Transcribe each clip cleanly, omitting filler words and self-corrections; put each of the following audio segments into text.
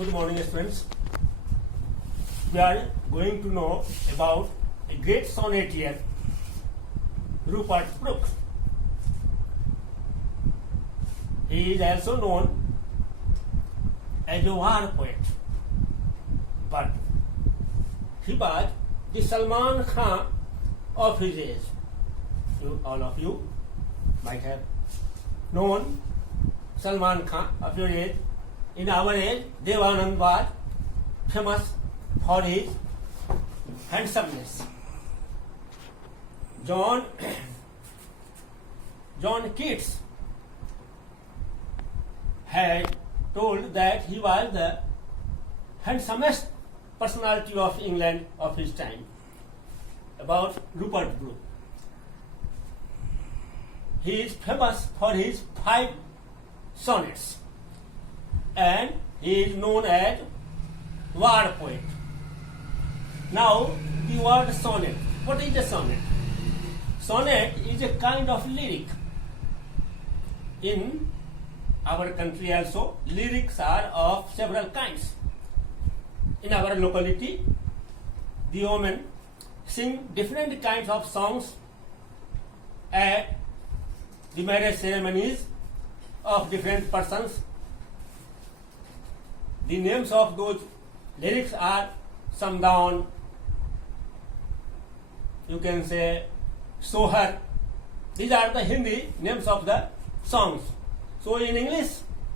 Good morning, students. We are going to know about a great sonneteer, Rupert Brooke. He is also known as a war poet, but he was the Salman Khan of his age. All of you might have known Salman Khan of your age. In our age, Devanand was famous for his handsomeness. John Keats had told that he was the handsomest personality of England of his time, about Rupert Brooke. He is famous for his 5 sonnets, and he is known as war poet. Now, the word sonnet. What is a sonnet? Sonnet is a kind of lyric. In our country also, lyrics are of several kinds. In our locality, the women sing different kinds of songs at the marriage ceremonies of different persons. The names of those lyrics are Samdaun, you can say Sohar. These are the Hindi names of the songs. So in English,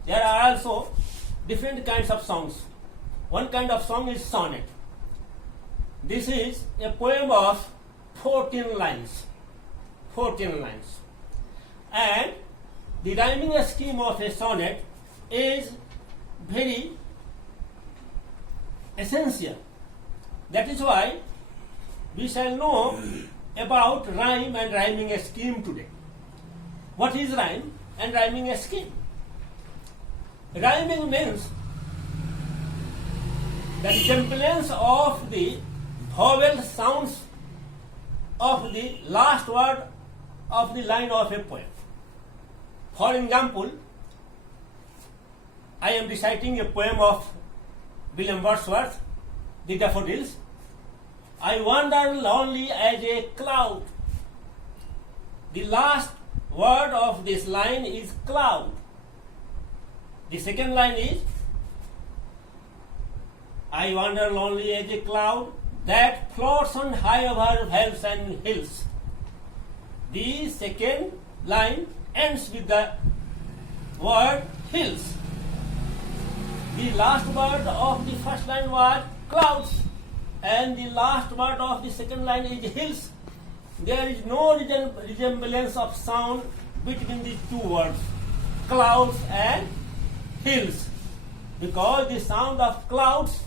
there are also different kinds of songs. One kind of song is sonnet. This is a poem of 14 lines. 14 lines. And the rhyming scheme of a sonnet is very essential. That is why we shall know about rhyme and rhyming scheme today. What is rhyme and rhyming scheme? Rhyming means the resemblance of the vowel sounds of the last word of the line of a poem. For example, I am reciting a poem of William Wordsworth, The Daffodils. I wander lonely as a cloud. The last word of this line is cloud. The second line is I wander lonely as a cloud that floats on high over vales and hills. The second line ends with the word hills. The last word of the first line was clouds, and the last word of the second line is hills. There is no resemblance of sound between these two words, clouds and hills, because the sound of clouds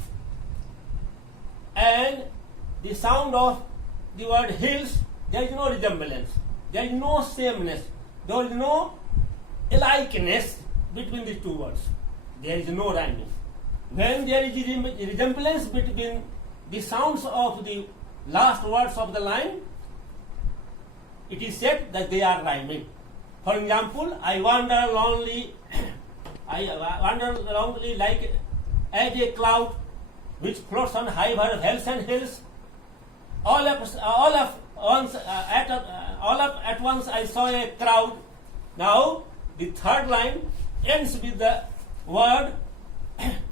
and the sound of the word hills, there is no resemblance, there is no sameness, there is no alikeness between these two words. There is no rhyming. When there is a resemblance between the sounds of the last words of the line, it is said that they are rhyming. For example, I wander lonely, like as a cloud which floats on high over hills and hills. All at once I saw a crowd. Now the third line ends with the word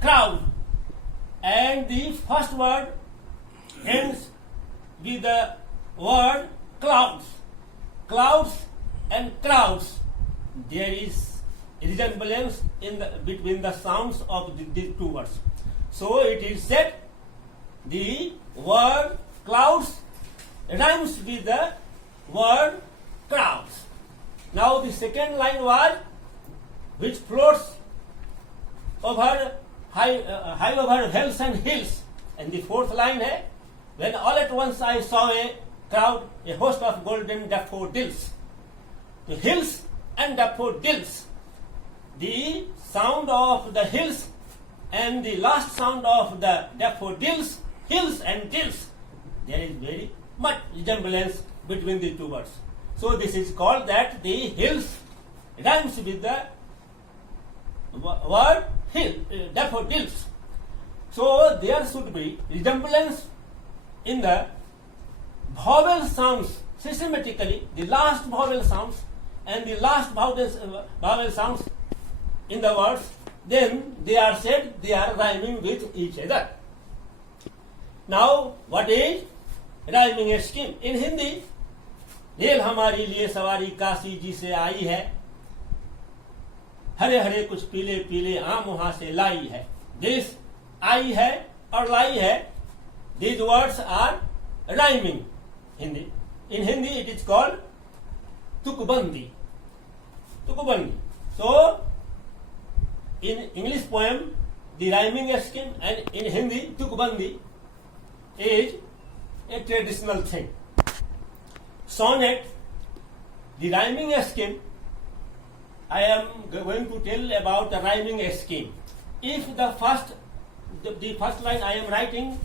crowd, and the first word ends with the word clouds. Clouds and crowds, there is resemblance between the sounds of these two words. So it is said the word clouds rhymes with the word crowds. Now the second line was which floats over high over hills and hills, and the fourth line है when all at once I saw a crowd, a host of golden daffodils. The hills and daffodils, the sound of the hills and the last sound of the daffodils, hills and dills, there is very much resemblance between the two words. So this is called that the hills rhymes with the word hill, daffodils, So there should be resemblance in the vowel sounds systematically, the last vowel sounds and the last vowel sounds in the words, then they are said they are rhyming with each other. Now, what is rhyming scheme? In Hindi, rail हमारी लिए सवारी काशी जी से आई है, हरे हरे कुछ पीले पीले आम वहां से लाई है. दिस आई है और लाई है, these words are rhyming. Hindi. In Hindi it is called tukbandi. Tukbandi. So in English poem the rhyming scheme, and in Hindi tukbandi is a traditional thing. Sonnet, the rhyming scheme, I am going to tell about the rhyming scheme. If the first line I am writing,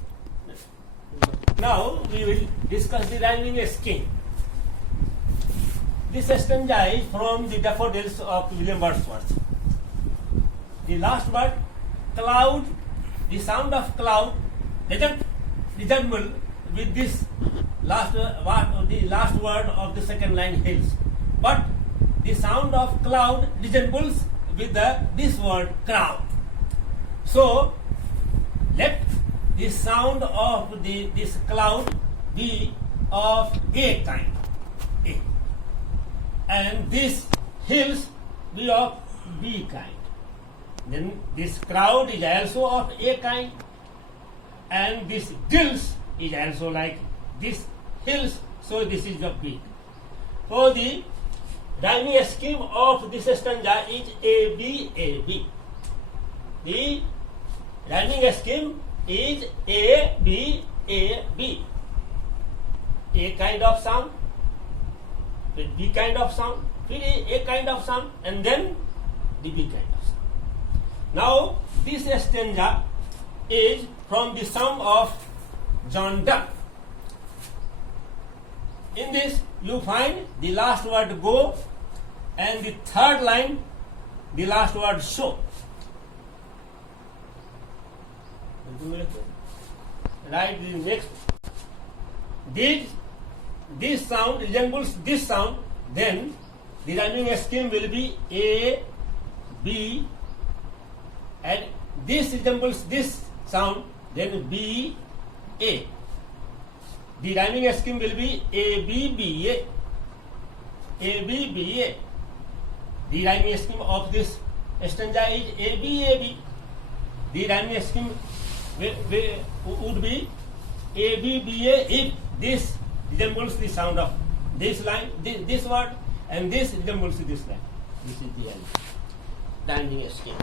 now we will discuss the rhyming scheme. This stanza is from the Daffodils of William Wordsworth. The last word, cloud, the sound of cloud doesn't resemble with this the last word of the second line, hills, but the sound of cloud resembles with this word, crowd. So let the sound of this cloud be of A kind, A, and this hills be of B kind. Then this crowd is also of A kind, and this hills is also like this hills, so this is the B. So the rhyming scheme of this stanza is A B A B. The rhyming scheme is A B A B. A kind of sound, with B kind of sound, with A kind of sound, and then the B kind of sound. Now this stanza is from the song of John Donne. In this you find the last word go, and the third line the last word show. Right, the next, this sound resembles this sound, then the rhyming scheme will be A, B, and this resembles this sound, then B, A. The rhyming scheme will be A, B, B, A. A, B, B, A. The rhyming scheme of this stanza is A, B, A, B. The rhyming scheme would be A, B, B, A if this resembles the sound of this line, this word, and this resembles this line. This is the rhyming scheme.